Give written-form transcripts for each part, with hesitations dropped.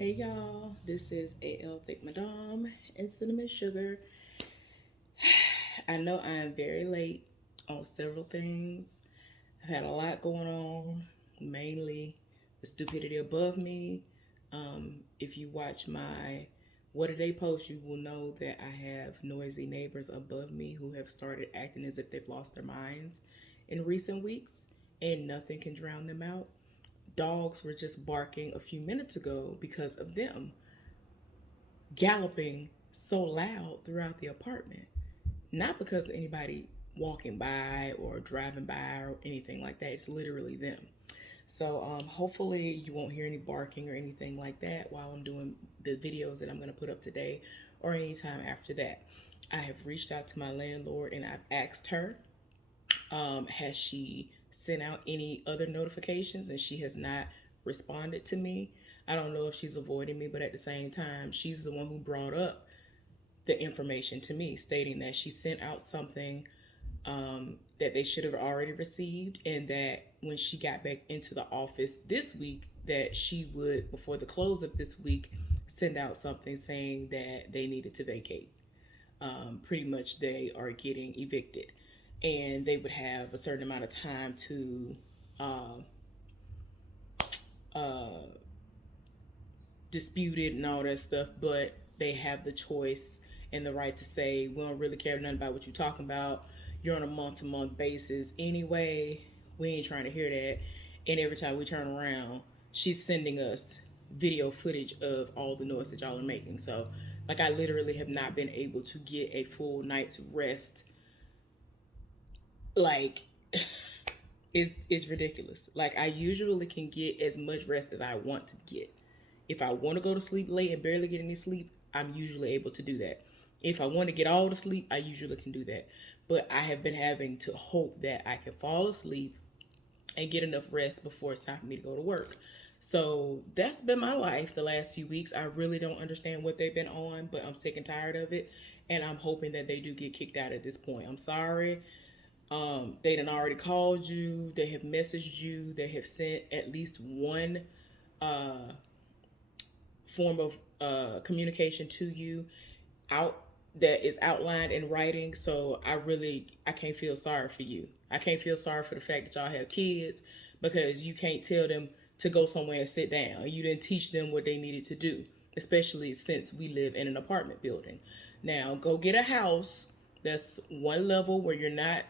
Hey y'all, this is AL Thick Madame and Cinnamon Sugar. I know I am very late on several things. I've had a lot going on, mainly the stupidity above me. If you watch my What a Day post, you will know that I have noisy neighbors above me who have started acting as if they've lost their minds in recent weeks, and nothing can drown them out. Dogs were just barking a few minutes ago because of them galloping so loud throughout the apartment. Not because of anybody walking by or driving by or anything like that. It's literally them. So hopefully you won't hear any barking or anything like that while I'm doing the videos that I'm going to put up today or anytime after that. I have reached out to my landlord and I've asked her, has she sent out any other notifications, and she has not responded to me. I don't know if she's avoiding me, but at the same time, she's the one who brought up the information to me, stating that she sent out something that they should have already received, and that when she got back into the office this week, that she would, before the close of this week, send out something saying that they needed to vacate. Pretty much, they are getting evicted, and they would have a certain amount of time to uh, uh, dispute it and all that stuff, but they have the choice and the right to say, we don't really care nothing about what you're talking about. You're on a month to month basis anyway. We ain't trying to hear that. And every time we turn around, she's sending us video footage of all the noise that y'all are making. So, like, I literally have not been able to get a full night's rest. Like, it's ridiculous. Like, I usually can get as much rest as I want to get. If I want to go to sleep late and barely get any sleep, I'm usually able to do that. If I want to get all the sleep, I usually can do that. But I have been having to hope that I can fall asleep and get enough rest before it's time for me to go to work. So that's been my life the last few weeks. I really don't understand what they've been on, but I'm sick and tired of it. And I'm hoping that they do get kicked out at this point. I'm sorry. They done already called you. They have messaged you. They have sent at least one uh, form of communication to you out that is outlined in writing. So I can't feel sorry for you. I can't feel sorry for the fact that y'all have kids, because you can't tell them to go somewhere and sit down. You didn't teach them what they needed to do, especially since we live in an apartment building. Now go get a house that's one level where you're not,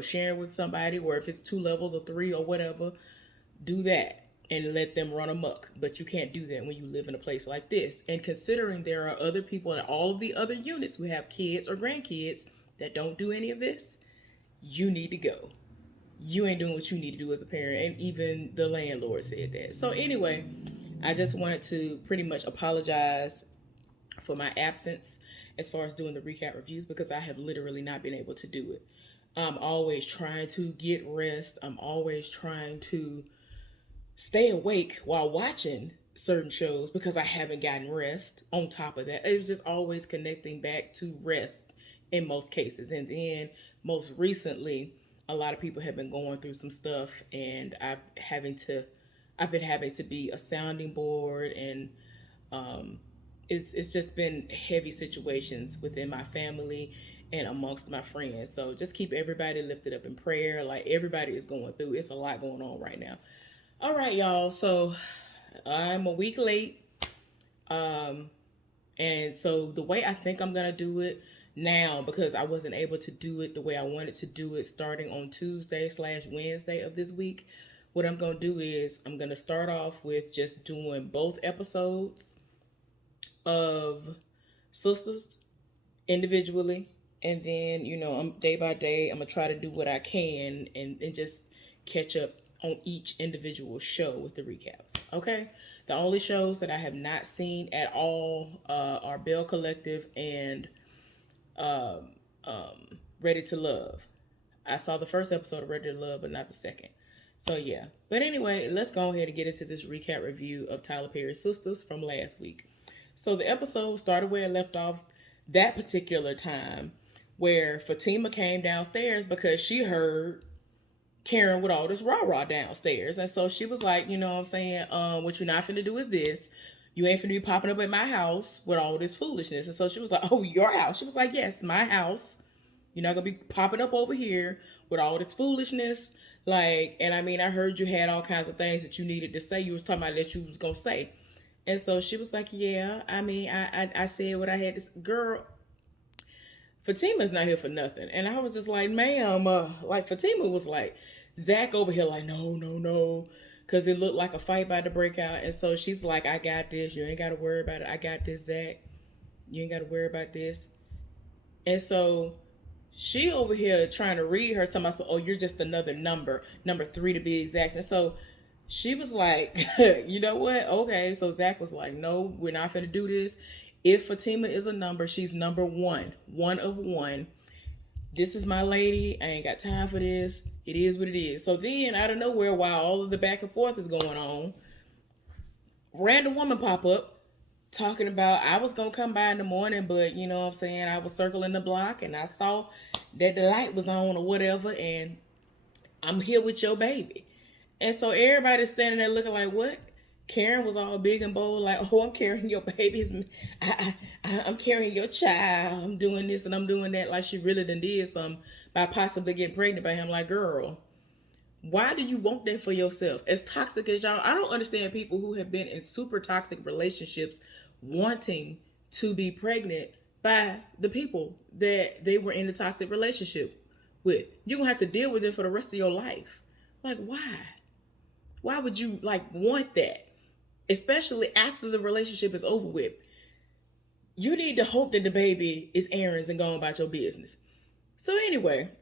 sharing with somebody, or if it's two levels or three or whatever, do that and let them run amok. But you can't do that when you live in a place like this. And considering there are other people in all of the other units who have kids or grandkids that don't do any of this, you need to go. You ain't doing what you need to do as a parent. And even the landlord said that. So, anyway, I just wanted to pretty much apologize for my absence as far as doing the recap reviews, because I have literally not been able to do it. I'm always trying to get rest. I'm always trying to stay awake while watching certain shows because I haven't gotten rest. On top of that, it was just always connecting back to rest in most cases. And then most recently, a lot of people have been going through some stuff, and I've been having to be a sounding board, and it's just been heavy situations within my family and amongst my friends. So just keep everybody lifted up in prayer. Like, everybody is going through. It's a lot going on right now. All right, y'all. So I'm a week late. Um, and so the way I think I'm going to do it now, because I wasn't able to do it the way I wanted to do it starting on Tuesday/Wednesday of this week, what I'm going to do is I'm going to start off with just doing both episodes of Sistas individually. And then, I'm day by day, I'm going to try to do what I can, and just catch up on each individual show with the recaps. Okay? The only shows that I have not seen at all are Bell Collective and um, Ready to Love. I saw the first episode of Ready to Love, but not the second. So, yeah. But anyway, let's go ahead and get into this recap review of Tyler Perry's Sistas from last week. So, the episode started where it left off that particular time, where Fatima came downstairs because she heard Karen with all this rah-rah downstairs. And so she was like, you know what I'm saying, what you're not finna do is this. You ain't finna be popping up at my house with all this foolishness. And so she was like, oh, your house? She was like, yes, my house. You're not gonna be popping up over here with all this foolishness. Like, and I mean, I heard you had all kinds of things that you needed to say. You was talking about that you was gonna say. And so she was like, yeah, I mean, I said what I had to say. Girl, Fatima's not here for nothing. And I was just like, ma'am, like Fatima was like, Zach over here, like, no, no, no. Because it looked like a fight about to break out. And so she's like, I got this. You ain't got to worry about it. I got this, Zach. You ain't got to worry about this. And so she over here trying to read her, talking about, oh, you're just another number 3 to be exact. And so she was like, you know what? Okay. So Zach was like, no, we're not going to do this. If Fatima is a number, she's number 1 of 1. This is my lady. I ain't got time for this. It is what it is. So then, out of nowhere, while all of the back and forth is going on, random woman pop up talking about I was gonna come by in the morning, but you know what I'm saying, I was circling the block and I saw that the light was on or whatever, and I'm here with your baby. And so everybody's standing there looking like, what? Karen was all big and bold, like, oh, I'm carrying your babies. I'm carrying your child. I'm doing this and I'm doing that. Like she really done did something by possibly getting pregnant by him. Like, girl, why do you want that for yourself? As toxic as y'all, I don't understand people who have been in super toxic relationships wanting to be pregnant by the people that they were in the toxic relationship with. You're going to have to deal with it for the rest of your life. Like, why? Why would you like want that? Especially after the relationship is over with. You need to hope that the baby is Aaron's and going about your business. So anyway,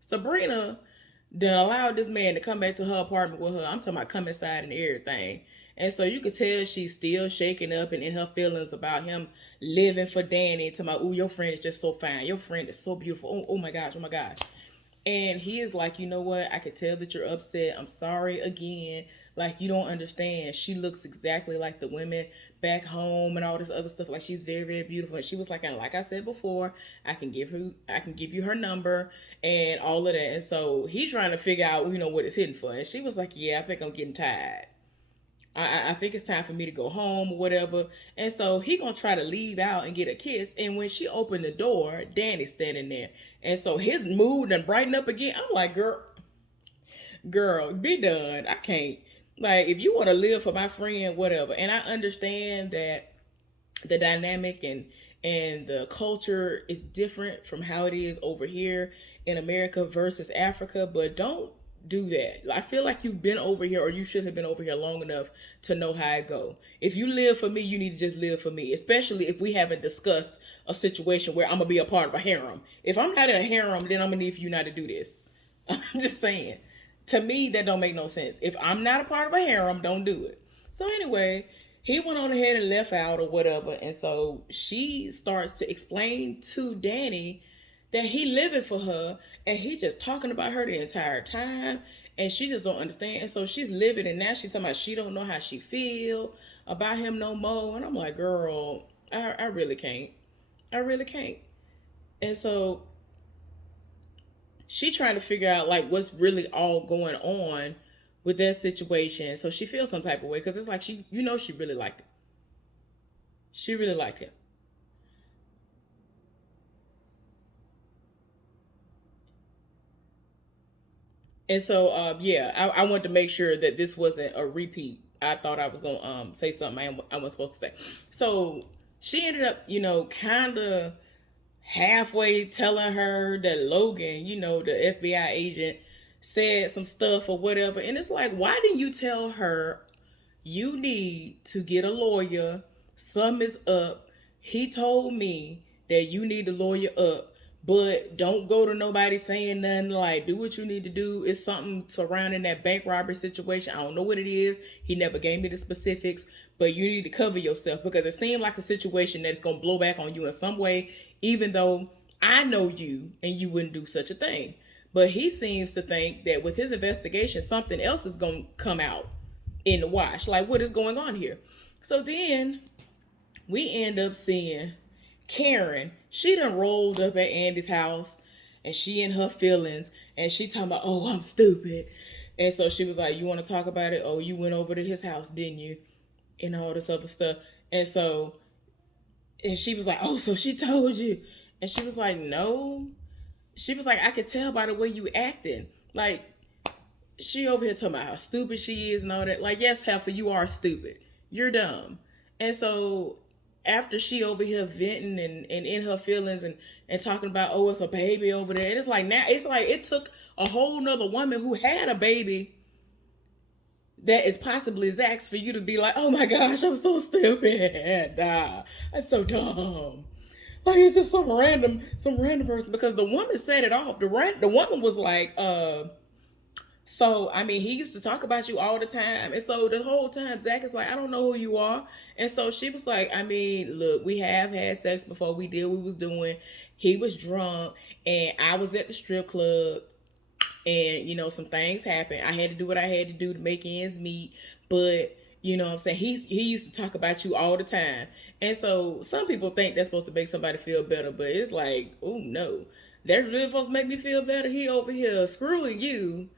Sabrina then allowed this man to come back to her apartment with her. I'm talking about come inside and everything. And so you could tell she's still shaking up and in her feelings about him living for Danny. To my, oh, your friend is just so fine. Your friend is so beautiful. Oh my gosh, oh my gosh. And he is like, you know what? I could tell that you're upset. I'm sorry again. Like, you don't understand. She looks exactly like the women back home and all this other stuff. Like, she's very, very beautiful. And she was like, and like I said before, I can give you her number and all of that. And so he's trying to figure out, you know, what it's hidden for. And she was like, yeah, I think I'm getting tired. I think it's time for me to go home or whatever. And so he gonna try to leave out and get a kiss. And when she opened the door, Danny's standing there. And so his mood and brighten up again. I'm like, girl, be done. I can't. Like, if you want to live for my friend, whatever. And I understand that the dynamic and the culture is different from how it is over here in America versus Africa, but don't do that. I feel like you've been over here, or you should have been over here long enough to know how it go. If you live for me, you need to just live for me, especially if we haven't discussed a situation where I'm gonna be a part of a harem. If I'm not in a harem, then I'm gonna need for you not to do this. I'm just saying. To me, that don't make no sense. If I'm not a part of a harem, don't do it. So anyway, he went on ahead and left out or whatever. And so she starts to explain to Danny that he living for her and he just talking about her the entire time and she just don't understand. And so she's living, and now she's talking about she don't know how she feel about him no more. And I'm like, girl, I really can't. I really can't. And so she trying to figure out like what's really all going on with that situation. So she feels some type of way because it's like she, you know, she really liked it. She really liked him. And so, yeah, I wanted to make sure that this wasn't a repeat. I thought I was going to say something I wasn't supposed to say. So she ended up, you know, kind of halfway telling her that Logan, you know, the FBI agent, said some stuff or whatever. And it's like, why didn't you tell her you need to get a lawyer? Some is up. He told me that you need to lawyer up, but don't go to nobody saying nothing. Like, do what you need to do. It's something surrounding that bank robbery situation. I don't know what it is. He never gave me the specifics, but you need to cover yourself because it seemed like a situation that's going to blow back on you in some way, even though I know you and you wouldn't do such a thing. But he seems to think that with his investigation, something else is going to come out in the wash. Like, what is going on here? So then we end up seeing Karen. She done rolled up at Andy's house and she in her feelings and she talking about, oh, I'm stupid. And so she was like, "You want to talk about it? Oh, you went over to his house, didn't you?" And all this other stuff. And so, and she was like, "Oh, so she told you?" And she was like, "No." She was like, "I could tell by the way you acting. Like, she over here talking about how stupid she is and all that. Like, yes, Heifer, you are stupid. You're dumb." And so after she over here venting and in her feelings and talking about, oh, it's a baby over there. And it's like now it's like it took a whole nother woman who had a baby that is possibly Zach's for you to be like, oh my gosh, I'm so stupid. I'm so dumb. Like it's just some random person because the woman set it off. The woman was like, so I mean, he used to talk about you all the time, and so the whole time Zach is like, I don't know who you are, and so she was like, I mean, look, we have had sex before. We did what we was doing. He was drunk, and I was at the strip club, and some things happened. I had to do what I had to do to make ends meet, but what I'm saying, he used to talk about you all the time, and so some people think that's supposed to make somebody feel better, but it's like, oh no, that's really supposed to make me feel better. He over here screwing you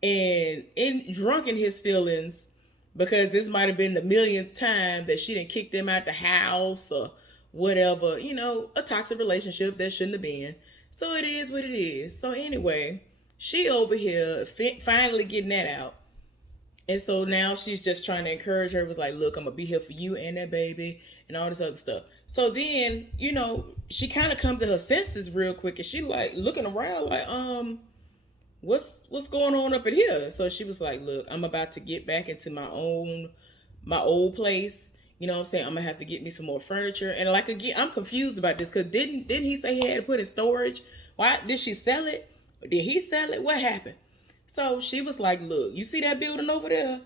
and in drunk in his feelings because this might have been the millionth time that she didn't kick them out the house or whatever, a toxic relationship that shouldn't have been. So it is what it is. So anyway, she over here finally getting that out. And so now she's just trying to encourage her. It was like, look, I'm going to be here for you and that baby and all this other stuff. So then, she kind of comes to her senses real quick and she like looking around like, what's going on up in here? So she was like, look, I'm about to get back into my old place. You know what I'm saying? I'm gonna have to get me some more furniture. And like again, I'm confused about this because didn't he say he had to put in storage? Why did she sell it? Did he sell it? What happened? So she was like, look, you see that building over there?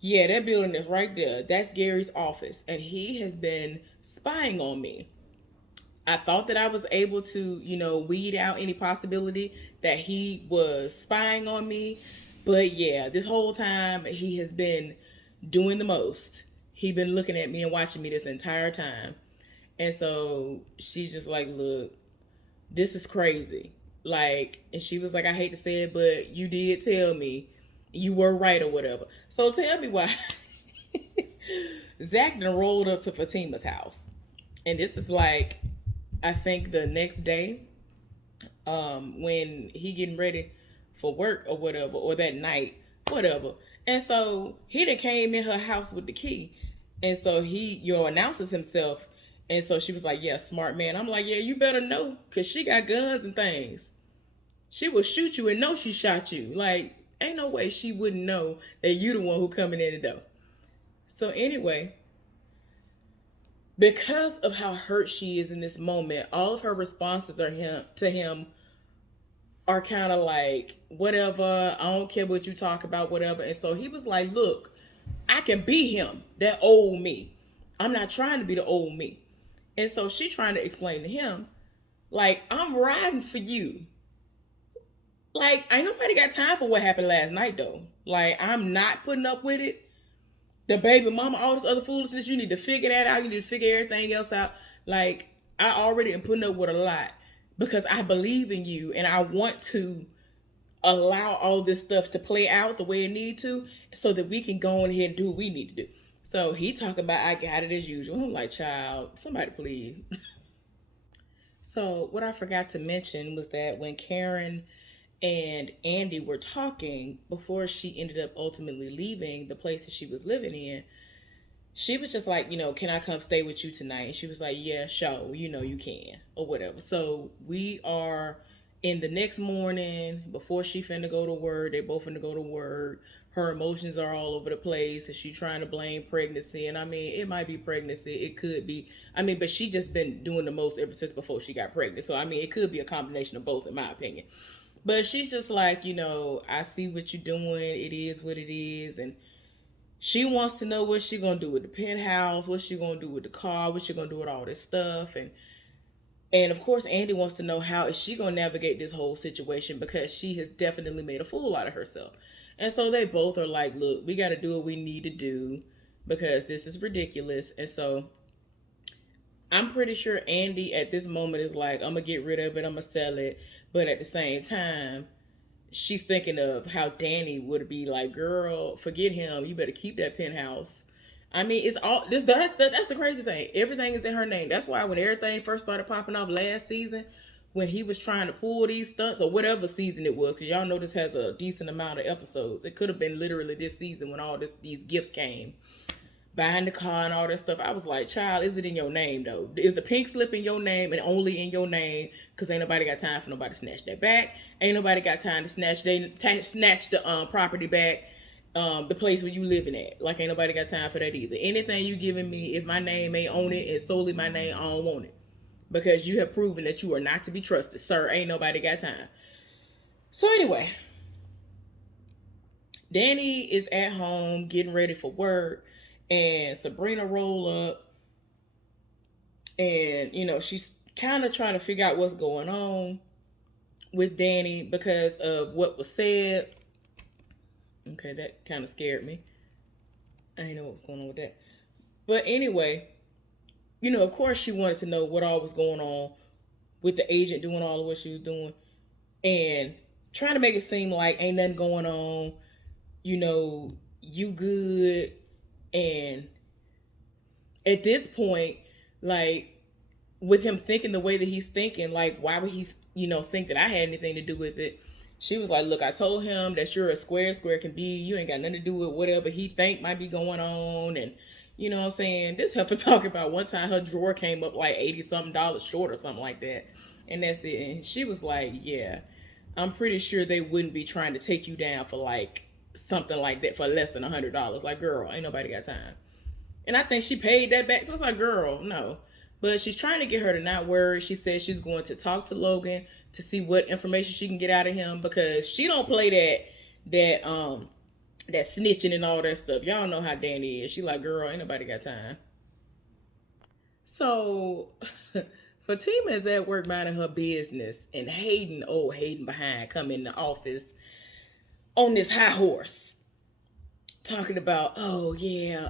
Yeah, that building is right there. That's Gary's office. And he has been spying on me. I thought that I was able to, weed out any possibility that he was spying on me. But yeah, this whole time he has been doing the most. He been looking at me and watching me this entire time. And so she's just like, look, this is crazy. Like, and she was like, I hate to say it, but you did tell me you were right or whatever. So tell me why. Zach then rolled up to Fatima's house. And this is like, I think the next day, when he getting ready for work or whatever, or that night, whatever. And so he done came in her house with the key. And so he, announces himself. And so she was like, yeah, smart man. I'm like, yeah, you better know, because she got guns and things. She will shoot you and know she shot you. Like, ain't no way she wouldn't know that you the one who coming in the door. So anyway, because of how hurt she is in this moment, all of her responses to him are kind of like, whatever, I don't care what you talk about, whatever. And so he was like, look, I can be him, that old me. I'm not trying to be the old me. And so she trying to explain to him, like, I'm riding for you. Like, ain't nobody got time for what happened last night, though. Like, I'm not putting up with it. The baby mama, all this other foolishness, you need to figure that out. You need to figure everything else out. Like, I already am putting up with a lot because I believe in you and I want to allow all this stuff to play out the way it need to so that we can go on ahead and do what we need to do. So he talking about, I got it as usual. I'm like, child, somebody please. So what I forgot to mention was that when Karen and Andy were talking before she ended up ultimately leaving the place that she was living in, she was just like, can I come stay with you tonight? And she was like, yeah, sure, you can, or whatever. So we are in the next morning before she finna go to work. They both finna go to work. Her emotions are all over the place, and she trying to blame pregnancy. And I mean, it might be pregnancy, it could be. I mean, but she just been doing the most ever since before she got pregnant. So I mean, it could be a combination of both, in my opinion. But she's just like, I see what you're doing. It is what it is, and she wants to know what she gonna do with the penthouse, what she gonna do with the car, what she gonna do with all this stuff, and of course Andy wants to know how is she gonna navigate this whole situation because she has definitely made a fool out of herself. And so they both are like, look, we got to do what we need to do because this is ridiculous. And so I'm pretty sure Andy at this moment is like, I'm gonna get rid of it, I'm gonna sell it, but at the same time, she's thinking of how Danny would be like, girl, forget him. You better keep that penthouse. I mean, it's all this. That's the crazy thing. Everything is in her name. That's why when everything first started popping off last season, when he was trying to pull these stunts or whatever season it was, because y'all know this has a decent amount of episodes. It could have been literally this season when all these gifts came, buying the car and all that stuff. I was like, child, is it in your name though? Is the pink slip in your name and only in your name? Because ain't nobody got time for nobody to snatch that back. Ain't nobody got time to snatch the property back. The place where you living at. Like ain't nobody got time for that either. Anything you giving me, if my name ain't on it, it's solely my name, I don't want it. Because you have proven that you are not to be trusted. Sir, ain't nobody got time. So anyway, Danny is at home getting ready for work, and Sabrina roll up, and she's kind of trying to figure out what's going on with Danny because of what was said. Okay, that kind of scared me. I didn't know what was going on with that. But anyway, of course she wanted to know what all was going on with the agent doing all of what she was doing and trying to make it seem like ain't nothing going on. You good. And at this point, like with him thinking the way that he's thinking, like why would he, think that I had anything to do with it? She was like, look, I told him that you're a square can be. You ain't got nothing to do with whatever he think might be going on. And you know what I'm saying? This heifer talking about one time her drawer came up like $80-something short or something like that. And that's it. And she was like, yeah, I'm pretty sure they wouldn't be trying to take you down for like something like that for less than $100. Like, girl, ain't nobody got time. And I think she paid that back. So it's like, girl, no. But she's trying to get her to not worry. She says she's going to talk to Logan to see what information she can get out of him because she don't play that snitching and all that stuff. Y'all know how Danny is. She like, girl, ain't nobody got time. So Fatima is at work minding her business, and Hayden behind, come in the office on this high horse talking about, oh yeah,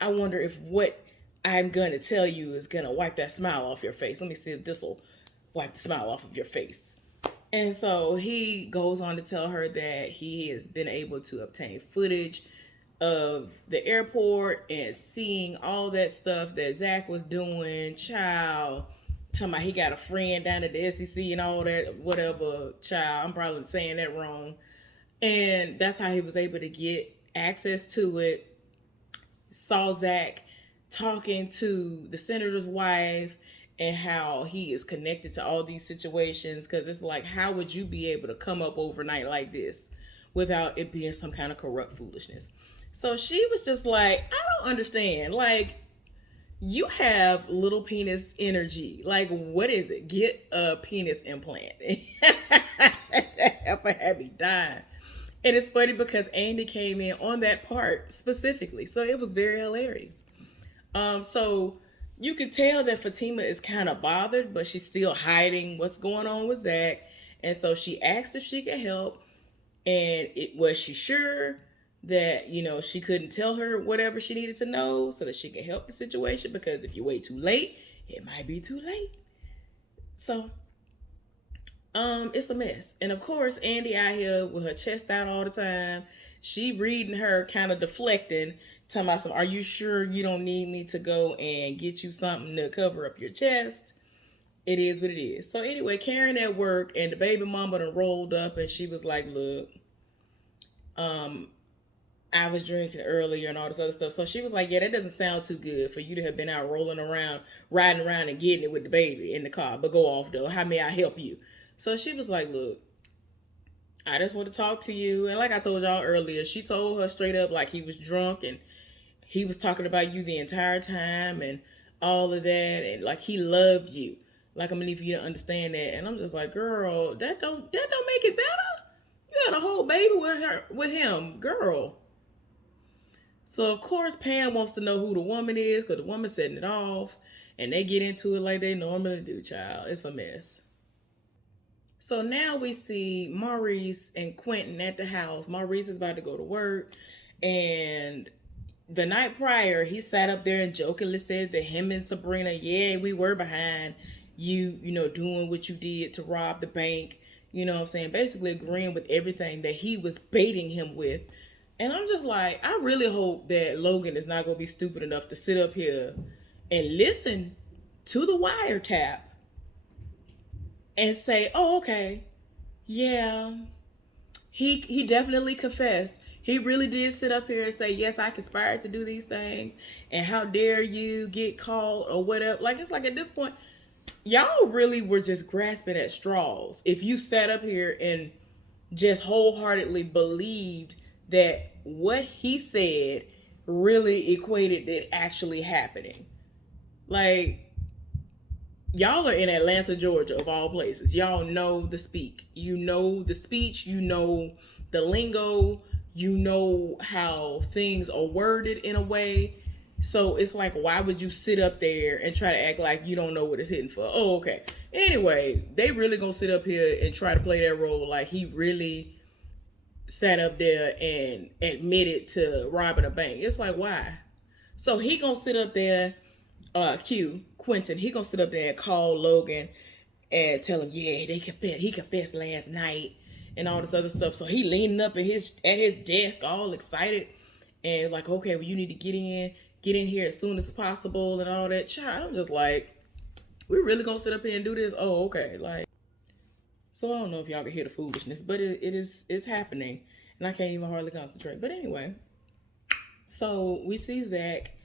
I wonder if what I'm going to tell you is going to wipe that smile off your face. Let me see if this will wipe the smile off of your face. And so he goes on to tell her that he has been able to obtain footage of the airport and seeing all that stuff that Zach was doing. Child, talking about he got a friend down at the SEC and all that, whatever. Child, I'm probably saying that wrong. And that's how he was able to get access to it. Saw Zach talking to the senator's wife and how he is connected to all these situations, because it's like, how would you be able to come up overnight like this without it being some kind of corrupt foolishness? So she was just like, I don't understand. Like, you have little penis energy. Like, what is it? Get a penis implant. That had me dying. And it's funny because Andy came in on that part specifically. So it was very hilarious. So you could tell that Fatima is kind of bothered, but she's still hiding what's going on with Zach. And so she asked if she could help. And was she sure that, she couldn't tell her whatever she needed to know so that she could help the situation? Because if you wait too late, it might be too late. So, it's a mess. And of course, Andy out here with her chest out all the time. She reading her, kind of deflecting, talking about some, are you sure you don't need me to go and get you something to cover up your chest? It is what it is. So anyway, Karen at work, and the baby mama done rolled up, and she was like, look, I was drinking earlier and all this other stuff. So she was like, yeah, that doesn't sound too good for you to have been out rolling around, riding around and getting it with the baby in the car. But go off though. How may I help you? So she was like, look, I just want to talk to you. And like I told y'all earlier, she told her straight up like he was drunk and he was talking about you the entire time and all of that. And like he loved you. Like, I'm gonna need for you to understand that. And I'm just like, girl, that don't make it better. You had a whole baby with him, girl. So of course Pam wants to know who the woman is, because the woman's setting it off, and they get into it like they normally do, child. It's a mess. So now we see Maurice and Quentin at the house. Maurice is about to go to work, and the night prior, he sat up there and jokingly said that him and Sabrina, yeah, we were behind you, doing what you did to rob the bank, You know what I'm saying? Basically agreeing with everything that he was baiting him with. And I'm just like, I really hope that Logan is not going to be stupid enough to sit up here and listen to the wiretap and say, "Oh, okay, yeah, he definitely confessed. He really did sit up here and say, yes, I conspired to do these things, and how dare you get caught or whatever." Like, it's like at this point, y'all really were just grasping at straws. If you sat up here and just wholeheartedly believed that what he said really equated it actually happening. Like, y'all are in Atlanta, Georgia, of all places. Y'all know the speak. You know the speech. You know the lingo. You know how things are worded in a way. So it's like, why would you sit up there and try to act like you don't know what it's hitting for? Oh, okay. Anyway, they really gonna sit up here and try to play that role like he really sat up there and admitted to robbing a bank. It's like, why? So he gonna sit up there, Quentin, he gonna sit up there and call Logan and tell him, yeah, he confessed last night and all this other stuff. So he leaning up at his desk, all excited, and like, okay, well, you need to get in here as soon as possible and all that. Child, I'm just like, we really gonna sit up here and do this? Oh, okay, like. So I don't know if y'all can hear the foolishness, but it's happening, and I can't even hardly concentrate. But anyway, so we see Zach,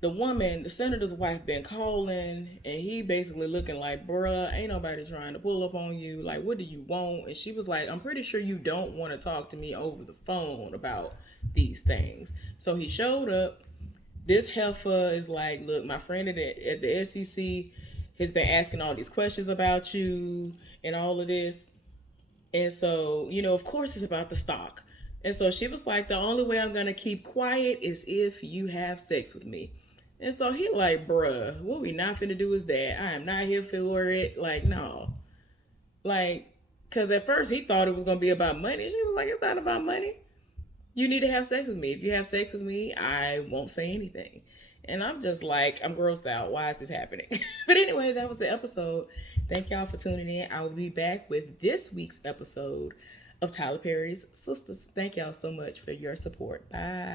the woman, the senator's wife, been calling, and he basically looking like, bruh, ain't nobody trying to pull up on you. Like, what do you want? And she was like, I'm pretty sure you don't want to talk to me over the phone about these things. So he showed up. This heifer is like, look, my friend at the SEC has been asking all these questions about you and all of this. And so, of course it's about the stock. And so she was like, the only way I'm going to keep quiet is if you have sex with me. And so he like, bruh, what we not finna do is that. I am not here for it. Like, no. Like, because at first he thought it was going to be about money. She was like, it's not about money. You need to have sex with me. If you have sex with me, I won't say anything. And I'm just like, I'm grossed out. Why is this happening? But anyway, that was the episode. Thank y'all for tuning in. I will be back with this week's episode of Tyler Perry's Sistas. Thank y'all so much for your support. Bye.